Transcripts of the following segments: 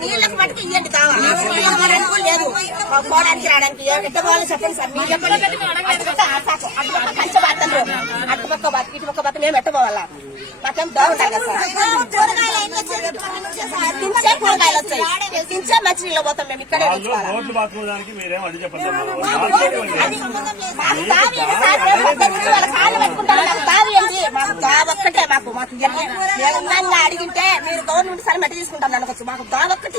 నీళ్ళకి మటుకు ఇవ్వండి కూడా లేదు. పోవడానికి రావడానికి ఎట్ట వాళ్ళు చెప్పండి సార్ మీరు చెప్పండి. మేము మాకేం కదా సార్. పట్టుకుంటాం. మాకు దావి ఏంటి? మాకు దావ ఒక్కటే మాకు మాకు మేము అడిగింటే మీరు గవర్నమెంట్ సరే మట్టి తీసుకుంటాం అనుకోవచ్చు మాకు దావ ఒక్కటి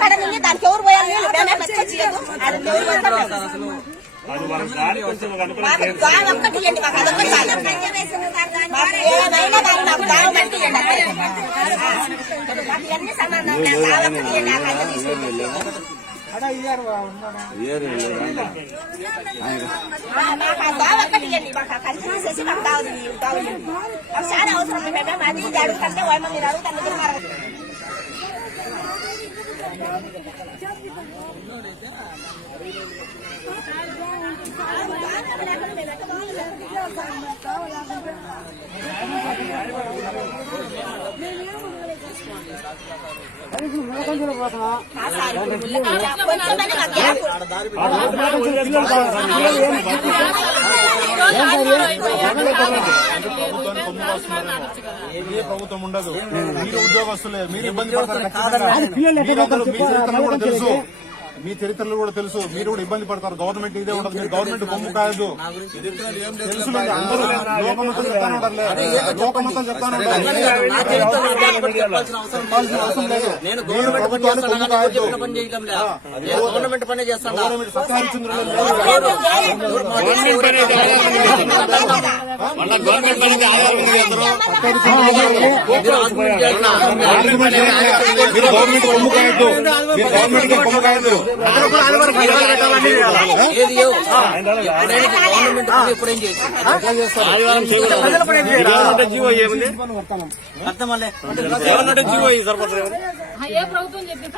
కడ నుండి దానికి ఎవరు పోయాలి? నీళ్ళు మేమే అది ఎవరు పోతాం మేము. అనుకూలం మాకు దావ ఒక్కటి ఇవ్వండి మాకు అదొక్కటి చాలు మాకు ఏమైనా కానీ మాకు దావ మట్టి ఇవ్వండి అంతే. మాకు ఇవన్నీ సమానం దావ ఒక్కటి ఇవ్వండి ఆ కంచె తీసుకుంటాం మాకు ఆ దావ ఒక్కటి ఇవ్వండి మాకు ఆ కంచె తీసేసి మాకు దావ ఇవ్వండి. దావ ఇవ్వండి మాకు చాలా అవసరం ఉంది మేము అది ఇది అడుగుతుంటే వాళ్ళు మీరు అడుగుతాను దగ్గర ఏం ప్రభుత్వం ఉండదు. మీరు ఉద్యోగస్తులే మీరు ఇబ్బంది పడతారు. తెలుసు. మీ చరిత్రలు కూడా తెలుసు. మీరు కూడా ఇబ్బంది పడతారు. గవర్నమెంట్ ఇదే ఉండదు మీరు గవర్నమెంట్ కొమ్ము కాయదు. తెలుసు అందరూ లోకమంతా చెప్తానే లోకమంతా చెప్తానే ఉంటారు. చెప్పాల్సిన అవసరం లేదు. నేను మీరు గవర్నమెంట్ పని ప్రభుత్వాన్ని చేస్తాను. గవర్నమెంట్ పని గవర్నమెంట్ మీరు గవర్నమెంట్ కొమ్ము కాయద్దు. మీరు గవర్నమెంట్ కొమ్ము కాయద్దు. ఏది ఇవ్వు. ఇప్పుడేం గవర్నమెంట్ పని ఇప్పుడేం చేయొచ్చు ఏ ప్రభుత్వం చెప్పింది